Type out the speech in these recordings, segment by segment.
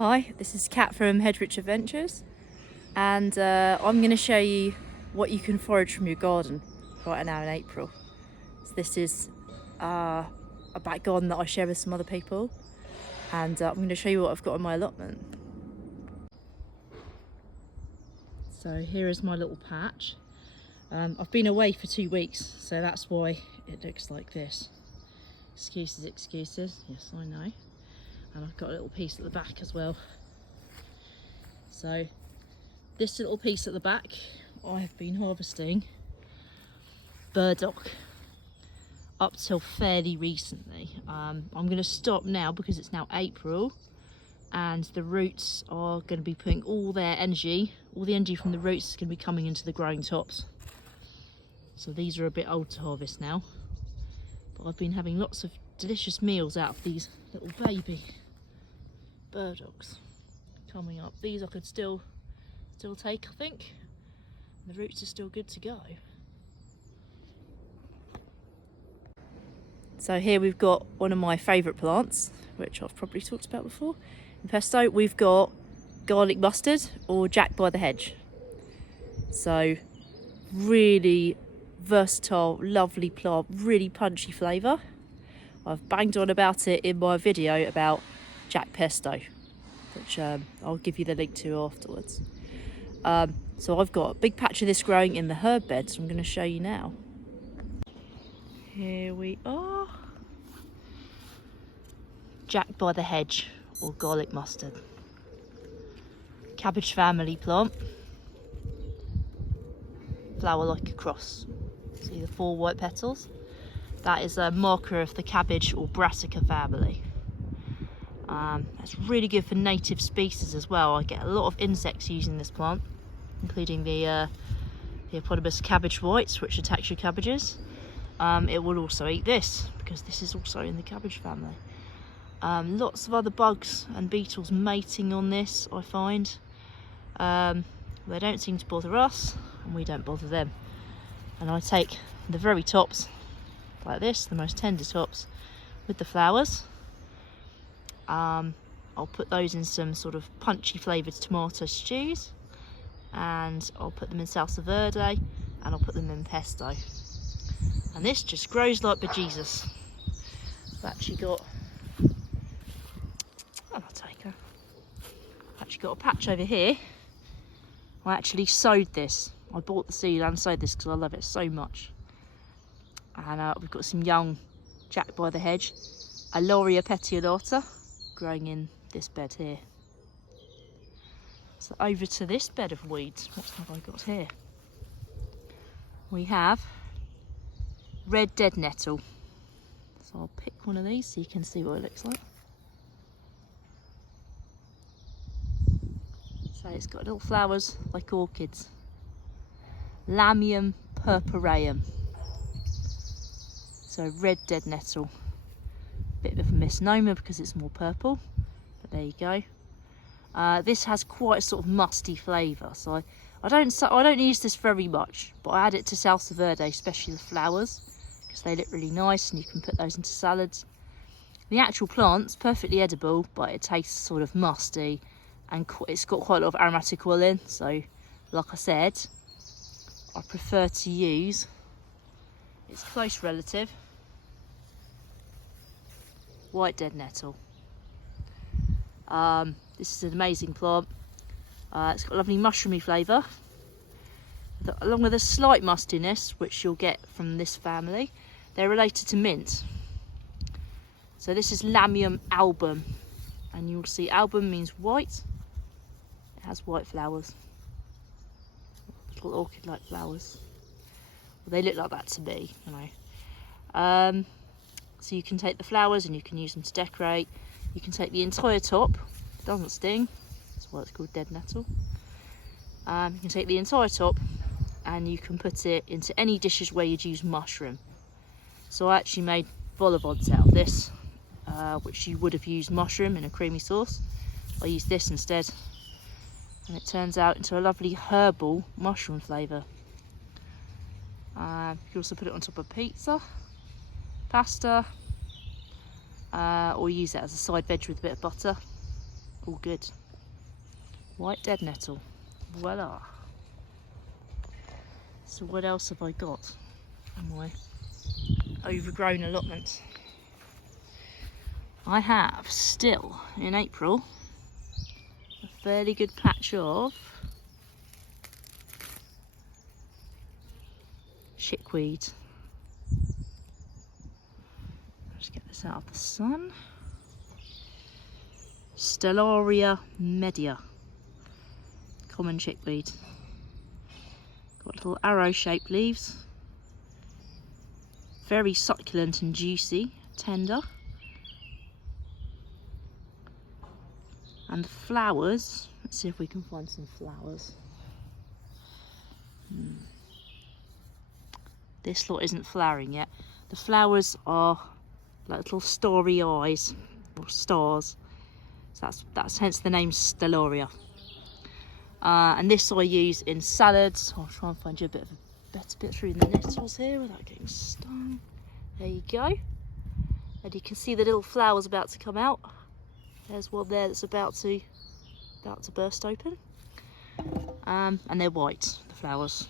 Hi, this is Kat from Hedrich Adventures, and I'm going to show you what you can forage from your garden right now in April. So this is a back garden that I share with some other people, and I'm going to show you what I've got in my allotment. So here is my little patch. I've been away for 2 weeks, so that's why it looks like this. Excuses, excuses, yes I know. And I've got a little piece at the back as well. So this little piece at the back, I have been harvesting burdock up till fairly recently. I'm going to stop now because it's now April and the roots are going to be putting all the energy from the roots is going to be coming into the growing tops. So these are a bit old to harvest now, but I've been having lots of delicious meals out of these little baby burdocks coming up. These I could still take, I think. The roots are still good to go. So here we've got one of my favourite plants, which I've probably talked about before. In pesto, we've got garlic mustard or Jack by the hedge. So really versatile, lovely plant, really punchy flavour. I've banged on about it in my video about Jack pesto, which I'll give you the link to afterwards. So I've got a big patch of this growing in the herb bed, so I'm going to show you now. Here we are. Jack by the hedge or garlic mustard. Cabbage family plant. Flower like a cross. See the 4 white petals? That is a marker of the cabbage or brassica family. That's really good for native species as well. I get a lot of insects using this plant, including the eponymous cabbage whites, which attacks your cabbages. It will also eat this because this is also in the cabbage family. Lots of other bugs and beetles mating on this, I find. They don't seem to bother us and we don't bother them. And I take the very tops like this, the most tender tops with the flowers. I'll put those in some sort of punchy flavoured tomato stews, and I'll put them in salsa verde and I'll put them in pesto. And this just grows like bejesus. I've actually got a patch over here. I actually sowed this. I bought the seed and sowed this because I love it so much. And we've got some young Jack by the hedge, Aloria petiolata, growing in this bed here. So over to this bed of weeds. What have I got here? We have red dead nettle. So I'll pick one of these so you can see what it looks like. So it's got little flowers like orchids. Lamium purpureum. So red dead nettle. Bit of a misnomer because it's more purple, but there you go. This has quite a sort of musty flavour, so I don't use this very much, but I add it to salsa verde, especially the flowers, because they look really nice and you can put those into salads. The actual plant's perfectly edible, but it tastes sort of musty and it's got quite a lot of aromatic oil in, so like I said, I prefer to use its close relative, white dead nettle. This is an amazing plant. It's got a lovely mushroomy flavour, along with a slight mustiness, which you'll get from this family. They're related to mint. So this is Lamium album, and you'll see album means white. It has white flowers, little orchid-like flowers. Well, they look like that to me, you know. So you can take the flowers and you can use them to decorate. You can take the entire top, it doesn't sting, that's why it's called dead nettle. You can take the entire top and you can put it into any dishes where you'd use mushroom. So I actually made vol au vents out of this, which you would have used mushroom in a creamy sauce. I used this instead, and it turns out into a lovely herbal mushroom flavour. You can also put it on top of pizza, pasta, or use it as a side veg with a bit of butter. All good. White dead nettle. Voila. So what else have I got in my overgrown allotment? I have still, in April, a fairly good patch of chickweed. Just get this out of the sun. Stellaria media, common chickweed. Got little arrow-shaped leaves. Very succulent and juicy, tender. And the flowers, let's see if we can find some flowers. This lot isn't flowering yet. The flowers are like little starry eyes, or stars. So that's hence the name Stellaria. And this I use in salads. I'll try and find you a bit of a better bit through the nettles here without getting stung. There you go. And you can see the little flowers about to come out. There's one there that's about to burst open. And they're white, the flowers.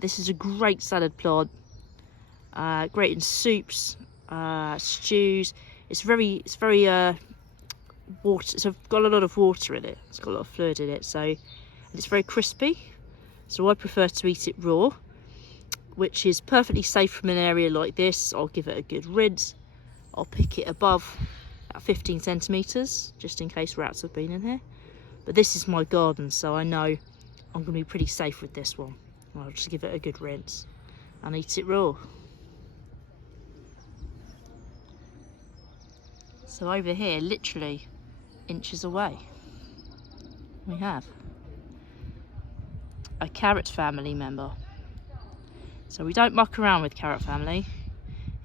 This is a great salad plant. Great in soups, stews. It's very water. It's got a lot of water in it. It's got a lot of fluid in it. So, and it's very crispy. So I prefer to eat it raw, which is perfectly safe from an area like this. I'll give it a good rinse. I'll pick it above at 15 centimetres, just in case rats have been in here. But this is my garden, so I know I'm going to be pretty safe with this one. I'll just give it a good rinse and eat it raw. So over here, literally inches away, we have a carrot family member. So we don't muck around with carrot family.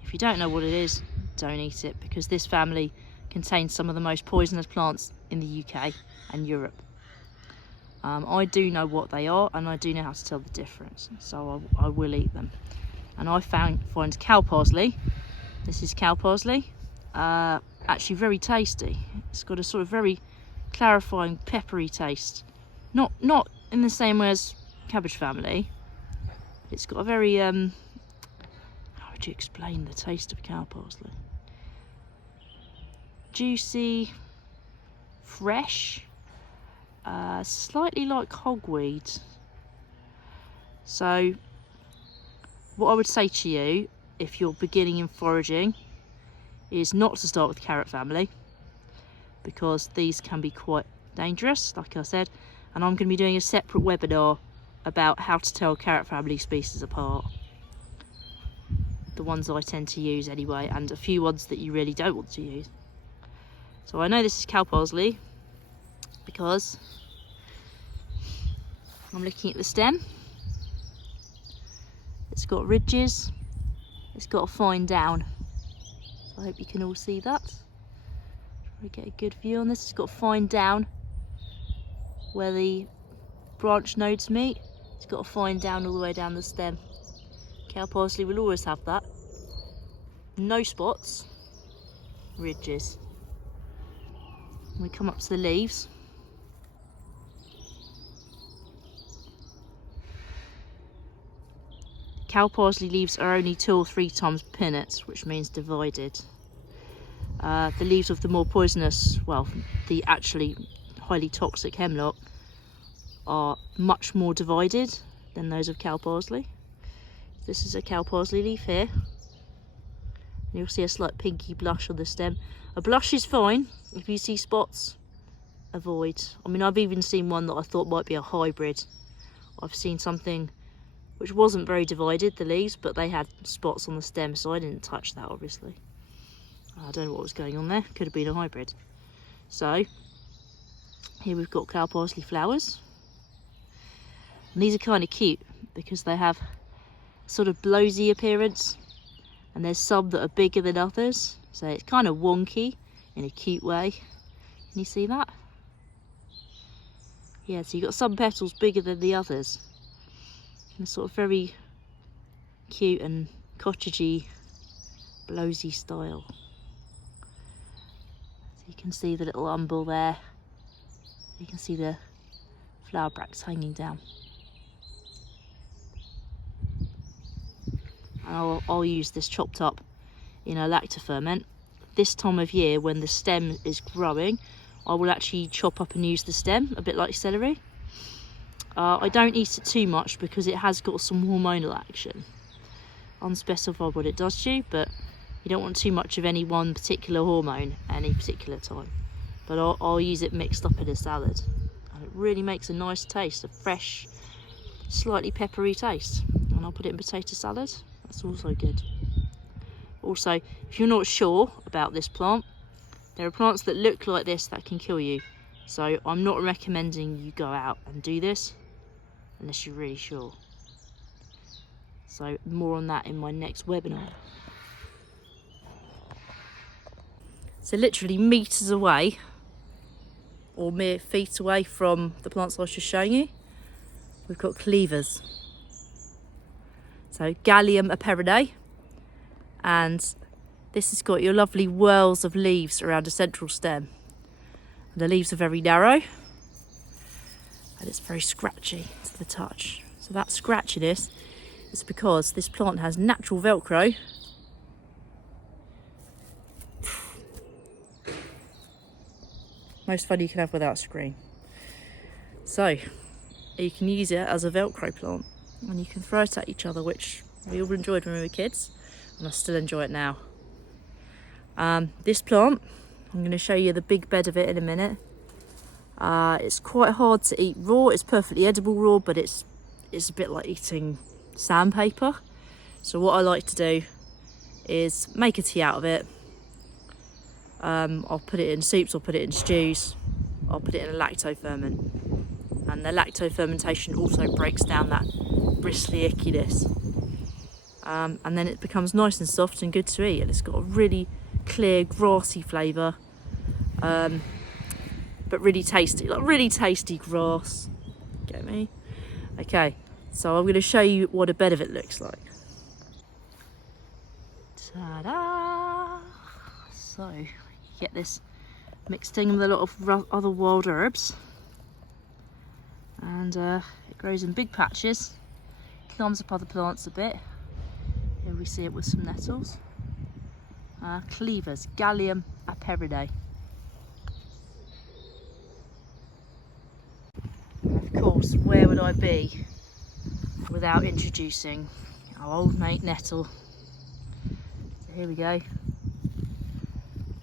If you don't know what it is, don't eat it, because this family contains some of the most poisonous plants in the UK and Europe. I do know what they are, and I do know how to tell the difference, so I will eat them. And I find cow parsley, this is cow parsley, actually very tasty. It's got a sort of very clarifying peppery taste, not in the same way as cabbage family. It's got a very how would you explain the taste of cow parsley? Juicy, fresh, slightly like hogweed. So what I would say to you, if you're beginning in foraging, is not to start with carrot family, because these can be quite dangerous, like I said, and I'm going to be doing a separate webinar about how to tell carrot family species apart. The ones I tend to use anyway, and a few ones that you really don't want to use. So I know this is cow parsley because I'm looking at the stem. It's got ridges, it's got a fine down. So I hope you can all see that. Try to get a good view on this. It's got a fine down where the branch nodes meet. It's got a fine down all the way down the stem. Cow parsley will always have that. No spots, ridges. When we come up to the leaves, cow parsley leaves are only 2 or 3 times pinnate, which means divided. The leaves of the more poisonous, well, the actually highly toxic hemlock, are much more divided than those of cow parsley. This is a cow parsley leaf here. And you'll see a slight pinky blush on the stem. A blush is fine. If you see spots, avoid. I mean, I've even seen one that I thought might be a hybrid. I've seen something which wasn't very divided, the leaves, but they had spots on the stem, so I didn't touch that, obviously. I don't know what was going on there. Could have been a hybrid. So here we've got cow parsley flowers. And these are kind of cute because they have sort of blowsy appearance, and there's some that are bigger than others, so it's kind of wonky in a cute way. Can you see that? Yeah, so you've got some petals bigger than the others in a sort of very cute and cottagey, blowsy style. So you can see the little umbel there. You can see the flower bracts hanging down. And I'll use this chopped up in a lactoferment. This time of year when the stem is growing, I will actually chop up and use the stem, a bit like celery. I don't eat it too much because it has got some hormonal action. Unspecified what it does to you, but you don't want too much of any one particular hormone at any particular time. But I'll use it mixed up in a salad, and it really makes a nice taste, a fresh, slightly peppery taste. And I'll put it in potato salad. That's also good. Also, if you're not sure about this plant, there are plants that look like this that can kill you. So I'm not recommending you go out and do this unless you're really sure. So more on that in my next webinar. So literally meters away, or mere feet away from the plants I was just showing you, we've got cleavers. So Gallium aperidae, and this has got your lovely whorls of leaves around a central stem. And the leaves are very narrow, and it's very scratchy to the touch. So that scratchiness is because this plant has natural Velcro. Most fun you can have without a screen. So you can use it as a Velcro plant, and you can throw it at each other, which we all enjoyed when we were kids, and I still enjoy it now. This plant, I'm going to show you the big bed of it in a minute. It's quite hard to eat raw. It's perfectly edible raw, but it's a bit like eating sandpaper. So what I like to do is make a tea out of it. I'll put it in soups, I'll put it in stews, I'll put it in a lactoferment, and the lactofermentation also breaks down that bristly ickiness, and then it becomes nice and soft and good to eat, and it's got a really clear grassy flavour, but really tasty, like really tasty grass. Get me? Okay, so I'm going to show you what a bed of it looks like. Ta-da! So you get this mixed in with a lot of other wild herbs, and it grows in big patches, climbs up other plants a bit. Here we see it with some nettles. Cleavers, Gallium aperidae. And of course, where would I be without introducing our old mate nettle? So here we go.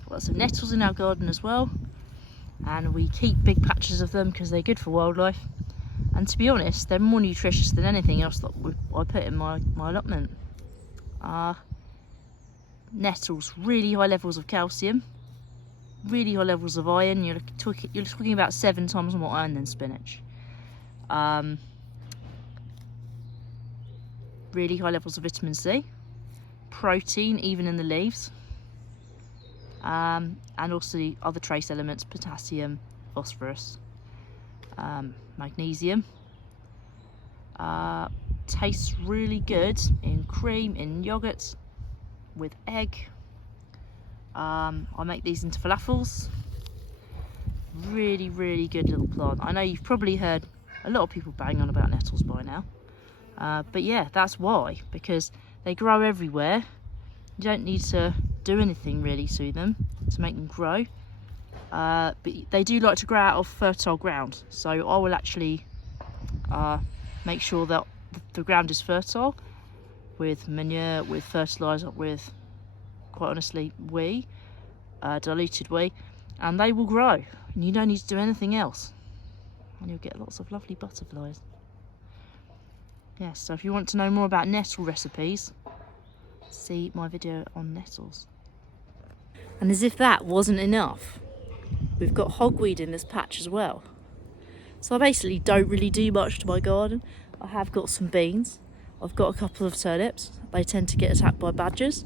Got some nettles in our garden as well, and we keep big patches of them because they're good for wildlife, and to be honest, they're more nutritious than anything else that I put in my allotment. Nettles, really high levels of calcium, really high levels of iron. You're talking about 7 times more iron than spinach. Really high levels of vitamin C, protein even in the leaves, and also the other trace elements, potassium, phosphorus, magnesium. Tastes really good in cream, in yogurts, with egg. I make these into falafels. Really, really good little plant. I know you've probably heard a lot of people bang on about nettles by now, but yeah, that's why, because they grow everywhere. You don't need to do anything really to them to make them grow, but they do like to grow out of fertile ground, so I will actually make sure that the ground is fertile with manure, with fertiliser, with, quite honestly, diluted wheat, and they will grow, and you don't need to do anything else, and you'll get lots of lovely butterflies. Yes, so if you want to know more about nettle recipes, see my video on nettles. And as if that wasn't enough, we've got hogweed in this patch as well. So I basically don't really do much to my garden. I have got some beans, I've got a couple of turnips. They tend to get attacked by badgers,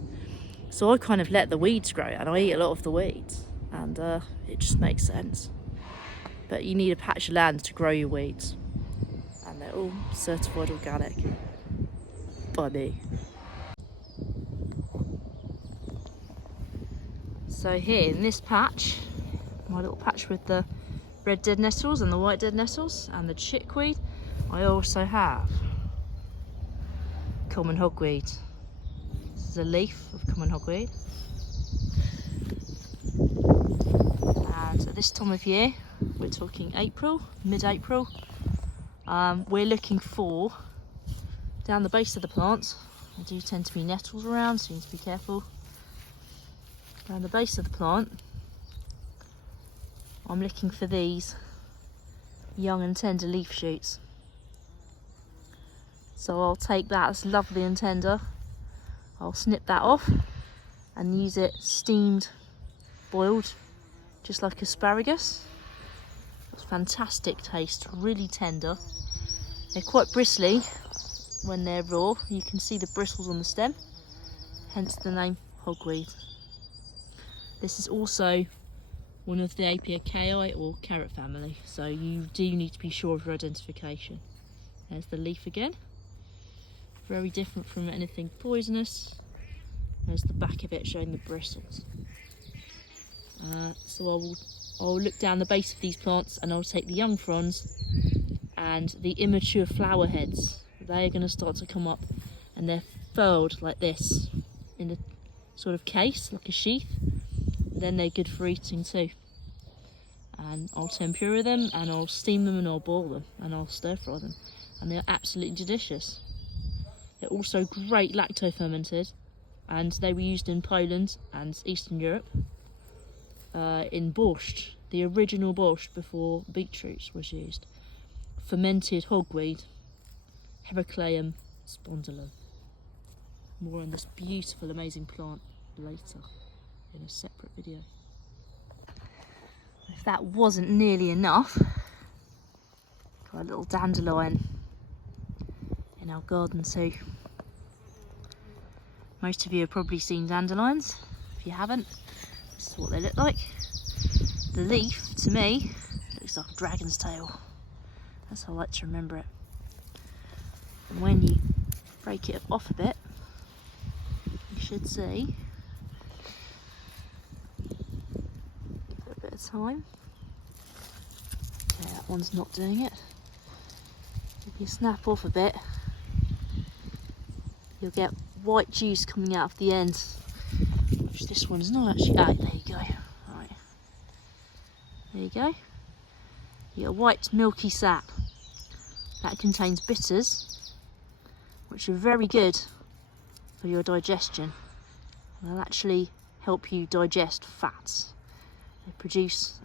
so I kind of let the weeds grow, and I eat a lot of the weeds, and it just makes sense. But you need a patch of land to grow your weeds, and they're all certified organic by me. So here in this patch my little patch with the red dead nettles and the white dead nettles and the chickweed, I also have common hogweed. This is a leaf of common hogweed. And at this time of year, we're talking April, mid-April, we're looking for, down the base of the plant, there do tend to be nettles around, so you need to be careful. Down the base of the plant, I'm looking for these young and tender leaf shoots. So I'll take that, it's lovely and tender, I'll snip that off and use it steamed, boiled, just like asparagus. It's fantastic taste, really tender. They're quite bristly when they're raw, you can see the bristles on the stem, hence the name hogweed. This is also one of the Apiaceae or carrot family, so you do need to be sure of your identification. There's the leaf again, very different from anything poisonous. There's the back of it showing the bristles. So I'll look down the base of these plants and I'll take the young fronds and the immature flower heads. They are going to start to come up and they're furled like this in a sort of case, like a sheath. Then they're good for eating too. And I'll tempura them and I'll steam them and I'll boil them and I'll stir fry them. And they're absolutely delicious. They're also great lacto-fermented and they were used in Poland and Eastern Europe in borscht, the original borscht before beetroot was used. Fermented hogweed, Heracleum spondylum. More on this beautiful, amazing plant later in a separate video. If that wasn't nearly enough, got a little dandelion in our garden too. Most of you have probably seen dandelions. If you haven't, this is what they look like. The leaf, to me, looks like a dragon's tail. That's how I like to remember it. And when you break it off a bit, you should see, give it a bit of time. Okay, that one's not doing it. If you snap off a bit, you'll get white juice coming out of the end, which this one is not actually. Ah, there you go. Right, there you go. You get a white milky sap that contains bitters, which are very good for your digestion. They'll actually help you digest fats. They produce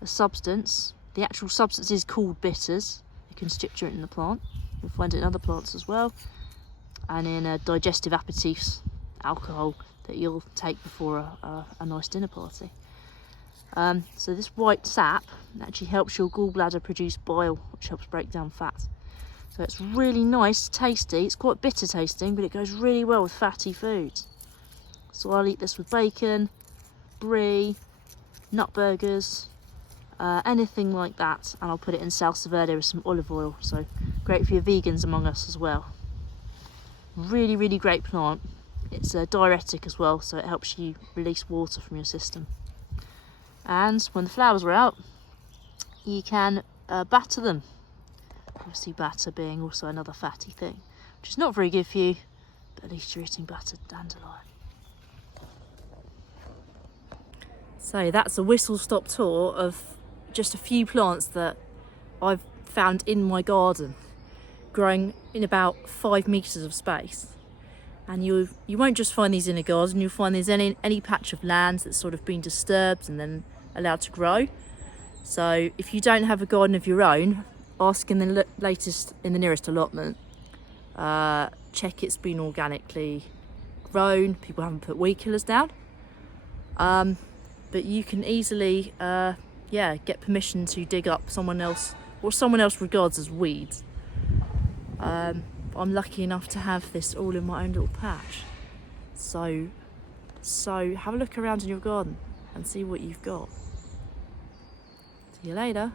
a substance. The actual substance is called bitters, a constituent in the plant. You'll find it in other plants as well, and in digestive aperitifs, alcohol that you'll take before a nice dinner party. So this white sap actually helps your gallbladder produce bile, which helps break down fat. So it's really nice, tasty. It's quite bitter tasting, but it goes really well with fatty foods. So I'll eat this with bacon, brie, nut burgers, anything like that, and I'll put it in salsa verde with some olive oil. So great for your vegans among us as well. Really, really great plant. It's a diuretic as well, so it helps you release water from your system. And when the flowers are out, you can batter them. Obviously batter being also another fatty thing, which is not very good for you, but at least you're eating battered dandelion. So that's a whistle-stop tour of just a few plants that I've found in my garden, growing in about 5 metres of space. And you won't just find these in a garden, you'll find these in any patch of land that's sort of been disturbed and then allowed to grow. So if you don't have a garden of your own, ask in the nearest allotment. Check it's been organically grown, people haven't put weed killers down. But you can easily get permission to dig up what someone else regards as weeds. I'm lucky enough to have this all in my own little patch. So have a look around in your garden and see what you've got. See you later.